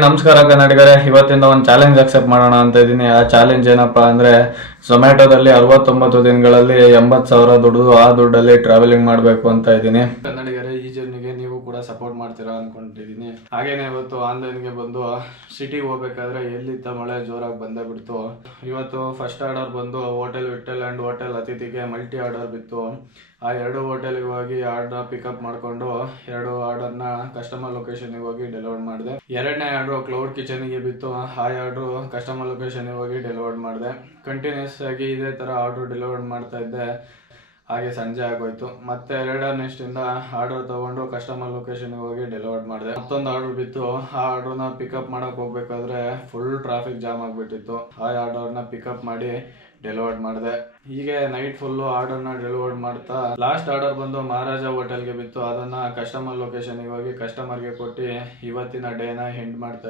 ನಮಸ್ಕಾರ ಕನ್ನಡಿಗರೇ, ಇವತ್ತಿಂದ ಒಂದು ಚಾಲೆಂಜ್ ಅಕ್ಸೆಪ್ಟ್ ಮಾಡೋಣ ಅಂತ ಇದ್ದೀನಿ. ಆ ಚಾಲೆಂಜ್ ಏನಪ್ಪಾ ಅಂದ್ರೆ ಝೊಮ್ಯಾಟೋದಲ್ಲಿ 69 ದಿನಗಳಲ್ಲಿ 80,000 ದುಡ್ಡು, ಆ ದುಡ್ಡಲ್ಲಿ ಟ್ರಾವೆಲಿಂಗ್ ಮಾಡಬೇಕು ಅಂತ ಇದ್ದೀನಿ. ಕನ್ನಡಿಗರೇ, ಈ ಜರ್ನಿಗೆ ನೀವು ಕೂಡ ಸಪೋರ್ಟ್ ಮಾಡ್ತೀರಾ ಅನ್ಕೊಂಡಿದ್ದೀನಿ. ಹಾಗೇನೆ ಇವತ್ತು ಆನ್ಲೈನ್ಗೆ ಬಂದು ಸಿಟಿಗೆ ಹೋಗ್ಬೇಕಾದ್ರೆ ಎಲ್ಲಿದ್ದ ಮಳೆ ಜೋರಾಗಿ ಬಂದೇ ಬಿಡ್ತು. ಇವತ್ತು ಫಸ್ಟ್ ಆರ್ಡರ್ ಬಂದು ಹೋಟೆಲ್ ವಿಠಲ್ ಅಂಡ್ ಹೋಟೆಲ್ ಅತಿಥಿಗೆ ಮಲ್ಟಿ ಆರ್ಡರ್ ಬಿತ್ತು. ಆ 2 ಹೋಟೆಲ್ಗೆ ಹೋಗಿ ಆರ್ಡರ್ ಪಿಕಪ್ ಮಾಡಿಕೊಂಡು 2 ಆರ್ಡರ್ನ ಕಸ್ಟಮರ್ ಲೊಕೇಶನ್ಗೆ ಹೋಗಿ ಡೆಲಿವರ್ ಮಾಡಿದೆ. 2ನೇ ಆರ್ಡ್ರು ಕ್ಲೌಡ್ ಕಿಚನ್ಗೆ ಬಿತ್ತು. ಆ ಆರ್ಡ್ರು ಕಸ್ಟಮರ್ ಲೊಕೇಶನ್ಗೆ ಹೋಗಿ ಡೆಲಿವರ್ ಮಾಡಿದೆ. ಕಂಟಿನ್ಯೂಸ್ ಆಗಿ ಇದೇ ಥರ ಆರ್ಡ್ರು ಡೆಲಿವರ್ ಮಾಡ್ತಾ ಇದ್ದೆ. ಹಾಗೆ ಸಂಜೆ ಆಗೋಯ್ತು. ಮತ್ತೆ 2ನೇಷ್ಟಿಂದ ಆರ್ಡರ್ ತೊಗೊಂಡು ಕಸ್ಟಮರ್ ಲೊಕೇಶನ್ಗೆ ಹೋಗಿ ಡೆಲಿವರ್ ಮಾಡಿದೆ. ಮತ್ತೊಂದು ಆರ್ಡರ್ ಬಿತ್ತು. ಆ ಆರ್ಡ್ರನ್ನ ಪಿಕಪ್ ಮಾಡೋಕೆ ಹೋಗ್ಬೇಕಾದ್ರೆ ಫುಲ್ ಟ್ರಾಫಿಕ್ ಜಾಮ್ ಆಗಿಬಿಟ್ಟಿತ್ತು. ಆ ಆರ್ಡರ್ನ ಪಿಕಪ್ ಮಾಡಿ ಡೆಲಿವರ್ ಮಾಡಿದೆ. ಹೀಗೆ ನೈಟ್ ಫುಲ್ಲು ಆರ್ಡರ್ನ ಡೆಲಿವರ್ ಮಾಡ್ತಾ ಲಾಸ್ಟ್ ಆರ್ಡರ್ ಬಂದು ಮಹಾರಾಜ ಹೋಟೆಲ್ಗೆ ಬಿತ್ತು. ಅದನ್ನ ಕಸ್ಟಮರ್ ಲೊಕೇಶನ್ಗೆ ಹೋಗಿ ಕಸ್ಟಮರ್ಗೆ ಕೊಟ್ಟು ಇವತ್ತಿನ ಡೇನ ಎಂಡ್ ಮಾಡ್ತಾ